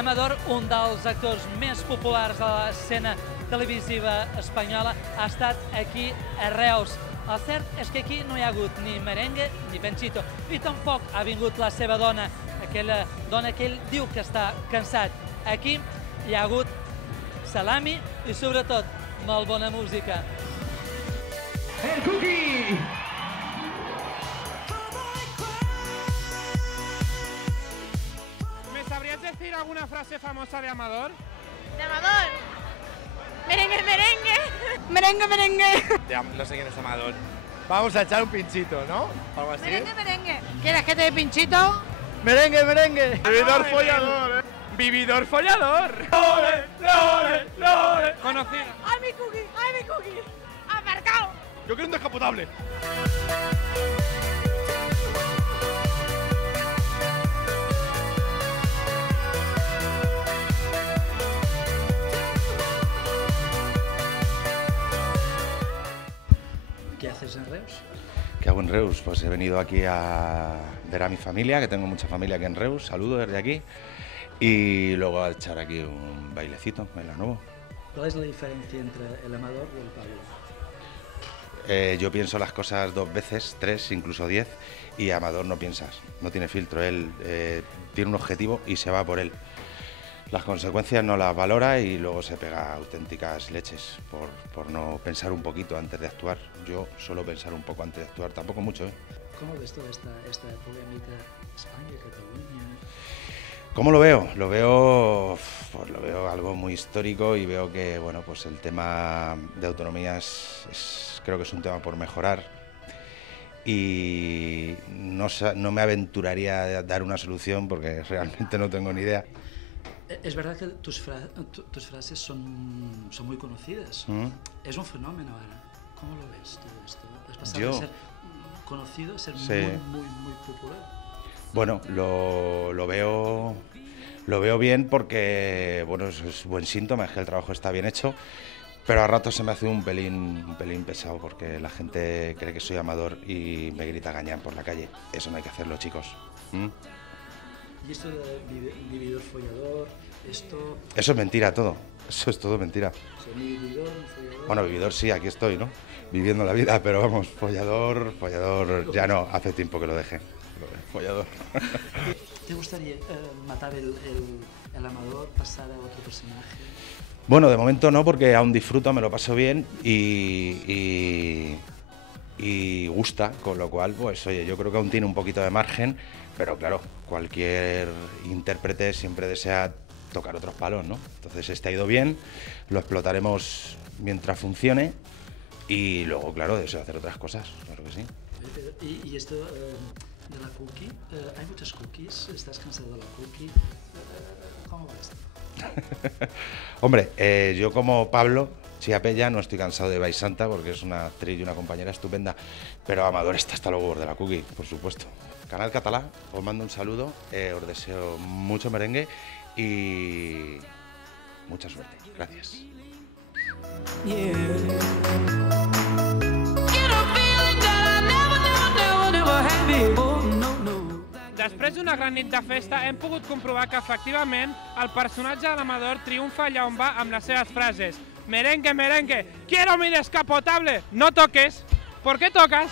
Amador, un dels actors més populars de l'escena televisiva espanyola, ha estat aquí a Reus. El cert és que aquí no hi ha hagut ni merengue ni panxito, i tampoc ha vingut la seva dona, aquella dona que ell diu que està cansat. Aquí hi ha hagut salami i, sobretot, molt bona música. ¡El Cookie! ¿Me sabrías decir alguna frase famosa de Amador? ¿De Amador? Merengue, merengue. Merengue, merengue. No sé quién es Amador. Vamos a echar un pinchito, ¿no? Algo así. Merengue, merengue. ¿Quieres que te dé pinchito? Merengue, merengue. Vividor follador, Vividor follador. ¡Lore, lore, lore! Conocido. ¡Ay, mi cookie! ¡Ay, mi cookie! ¡Aparcado! Yo quiero un descapotable. ¿Qué haces en Reus? ¿Qué hago en Reus? Pues he venido aquí a ver a mi familia, que tengo mucha familia aquí en Reus, saludo desde aquí, y luego a echar aquí un bailecito, baila nuevo. ¿Cuál es la diferencia entre el Amador y el Pablo? Yo pienso las cosas 2 veces, 3, incluso 10, y Amador no piensas, no tiene filtro, él tiene un objetivo y se va por él. Las consecuencias no las valora y luego se pega auténticas leches por no pensar un poquito antes de actuar. Yo suelo pensar un poco antes de actuar, tampoco mucho, ¿eh? ¿Cómo ves toda esta polémica España, Cataluña? ¿Cómo lo veo? Lo veo algo muy histórico y veo que, bueno, pues el tema de autonomías creo que es un tema por mejorar y no me aventuraría a dar una solución porque realmente no tengo ni idea. Es verdad que tus frases son muy conocidas. Es un fenómeno ahora. ¿Cómo lo ves todo esto? ¿Has pasado de ser conocido a ser muy popular? Bueno, lo veo bien porque, bueno, es buen síntoma, es que el trabajo está bien hecho, pero a ratos se me hace un pelín pesado porque la gente cree que soy Amador y me grita gañán por la calle. Eso no hay que hacerlo, chicos. ¿Y esto de vividor follador, esto...? Eso es mentira todo, eso es todo mentira. ¿Ni vividor ni follador? Bueno, vividor sí, aquí estoy, ¿no? Viviendo la vida, pero vamos, follador, ya no, hace tiempo que lo dejé. Follador. ¿Te gustaría matar el Amador, pasar a otro personaje? Bueno, de momento no, porque aún disfruto, me lo paso bien y gusta, con lo cual, pues oye, yo creo que aún tiene un poquito de margen, pero claro, cualquier intérprete siempre desea tocar otros palos, ¿no? Entonces este ha ido bien, lo explotaremos mientras funcione y luego, claro, deseo hacer otras cosas, claro que sí. ¿Y esto de la cookie? ¿Hay muchas cookies? ¿Estás cansado de la cookie? ¿Cómo va esto? Hombre, yo como Pablo Chiapella no estoy cansado de Baisanta porque es una actriz y una compañera estupenda, pero Amador está hasta los huevos de la cookie, por supuesto. Canal Catalá, os mando un saludo, os deseo mucho merengue y mucha suerte. Gracias. Després d'una gran nit de festa hem pogut comprovar que efectivament el personatge de l'Amador triomfa allà on va amb les seves frases. Merengue, merengue, quiero mi descapotable, no toques, ¿por qué tocas?